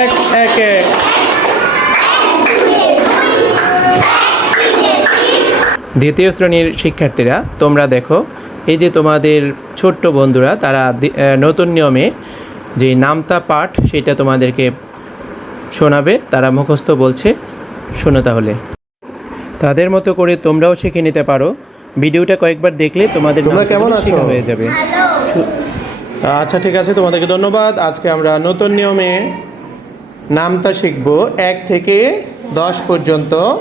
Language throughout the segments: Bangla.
এক এক এক। দ্বিতীয় শ্রেণির শিক্ষার্থীরা তোমরা দেখো এই যে তোমাদের ছোট্ট বন্ধুরা তারা নতুন নিয়মে যে নামতা পাঠ সেটা তোমাদেরকে শোনাবে তারা মুখস্থ বলছে শোনো তাহলে। তাদের মতো করে তোমরাও শিখে নিতে পারো। ভিডিওটা কয়েকবার দেখলে তোমাদের তোমরা কেমন আছো? শেখা হয়ে যাবে। আচ্ছা ঠিক আছে তোমাদেরকে ধন্যবাদ। আজকে আমরা নতুন নিয়মে নামতা শিখব। এক থেকে দশ পর্যন্ত।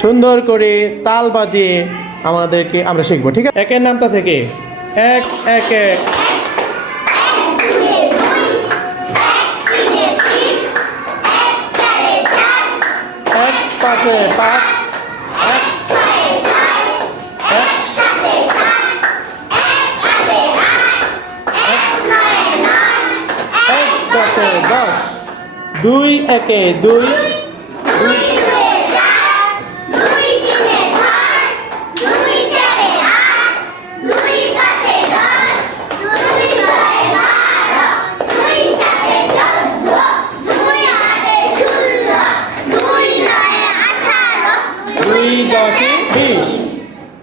সুন্দর করে তাল বাজিয়ে আমাদেরকে আমরা শিখব, ঠিক আছে? একের নামতা থেকে। এক এক। এক, পাঁচে পাঁচ। এক, দশে দশ। দুই একে দুই।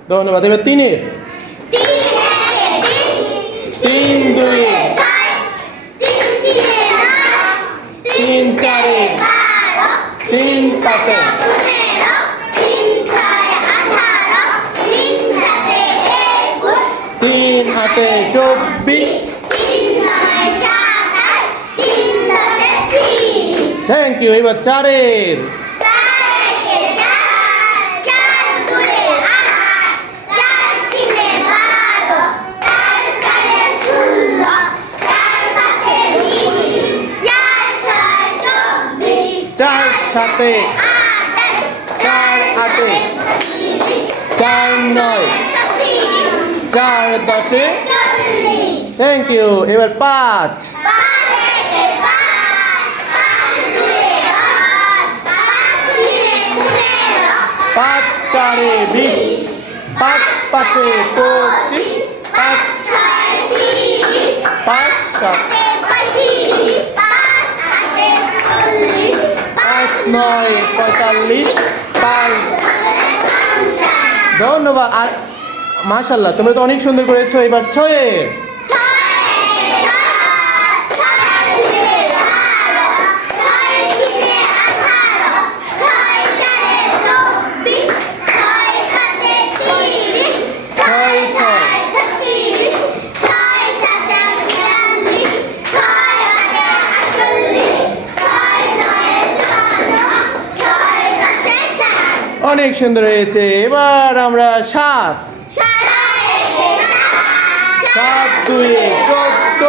ধন্যবাদ। এবার তিনের। তিন দুই তিন চারে তিন পাঁচে তিন হাতে চব্বিশ। থ্যাংক ইউ এবার চারের। সাথে চার আটে চার নয় চার দশে থ্যাংক ইউ এবার পাঁচ পাঁচ চারে বিশ পাঁচ পাঁচে পঁচিশ পাঁচ পাঁচ সাত নয় পঁয়তাল্লিশ ধন্যবাদ। আর মাশাল্লাহ তোমরা তো অনেক সুন্দর করেছ এবার ছয়। অনেক সুন্দর হয়েছে। এবার আমরা সাত। সাত। দুই চোদ্দ।